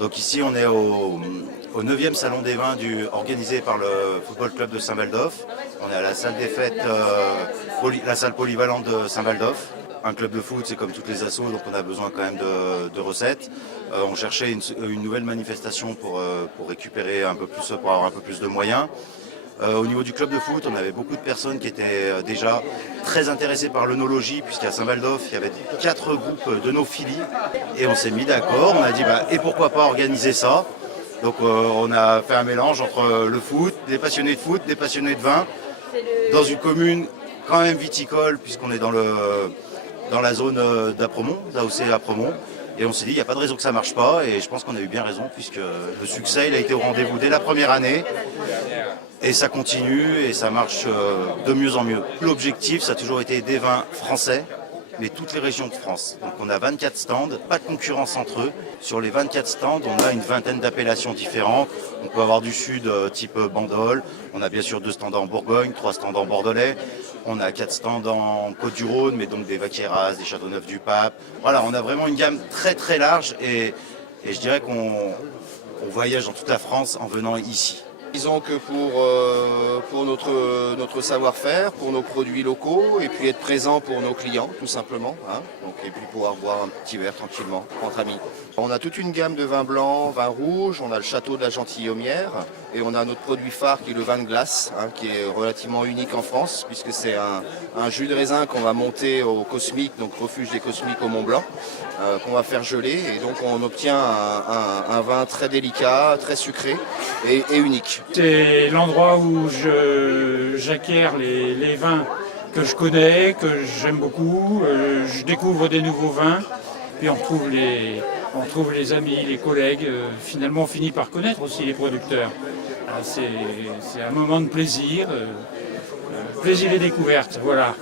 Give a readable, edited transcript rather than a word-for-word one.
Donc ici on est au 9e salon des vins organisé par le football club de Saint-Valdoff. On est à la salle des fêtes, la salle polyvalente de Saint-Valdoff. Un club de foot, c'est comme toutes les assos, donc on a besoin quand même de recettes. On cherchait une nouvelle manifestation pour récupérer un peu plus, pour avoir un peu plus de moyens. Au niveau du club de foot, on avait beaucoup de personnes qui étaient déjà très intéressées par l'œnologie, puisqu'à Saint-Valdoff, il y avait 4 groupes d'œnophilie. Et on s'est mis d'accord, on a dit et pourquoi pas organiser ça. Donc on a fait un mélange entre le foot, des passionnés de foot, des passionnés de vin, dans une commune quand même viticole, puisqu'on est dans la zone d'Apremont, d'AOC Apremont. Et on s'est dit, il n'y a pas de raison que ça ne marche pas. Et je pense qu'on a eu bien raison, puisque le succès il a été au rendez-vous dès la première année. Et ça continue et ça marche de mieux en mieux. L'objectif, ça a toujours été des vins français, mais toutes les régions de France. Donc on a 24 stands, pas de concurrence entre eux. Sur les 24 stands, on a une vingtaine d'appellations différentes. On peut avoir du sud type Bandol. On a bien sûr 2 stands en Bourgogne, 3 stands en Bordelais. On a 4 stands en Côte-du-Rhône, mais donc des Vaqueiras, des Châteauneuf-du-Pape. Voilà, on a vraiment une gamme très très large et je dirais qu'on voyage dans toute la France en venant ici. Disons que pour notre savoir-faire, pour nos produits locaux, et puis être présent pour nos clients, tout simplement. Donc, et puis pouvoir boire un petit verre tranquillement, entre amis. On a toute une gamme de vins blancs, vins rouges, on a le château de la Gentilhommière, et on a notre produit phare qui est le vin de glace, qui est relativement unique en France, puisque c'est un jus de raisin qu'on va monter au Cosmique, donc refuge des Cosmiques au Mont Blanc, qu'on va faire geler, et donc on obtient un vin très délicat, très sucré et unique. C'est l'endroit où j'acquiers les vins que je connais, que j'aime beaucoup. Je découvre des nouveaux vins, puis on retrouve les amis, les collègues. Finalement, on finit par connaître aussi les producteurs. C'est un moment de plaisir, plaisir et découverte. Voilà.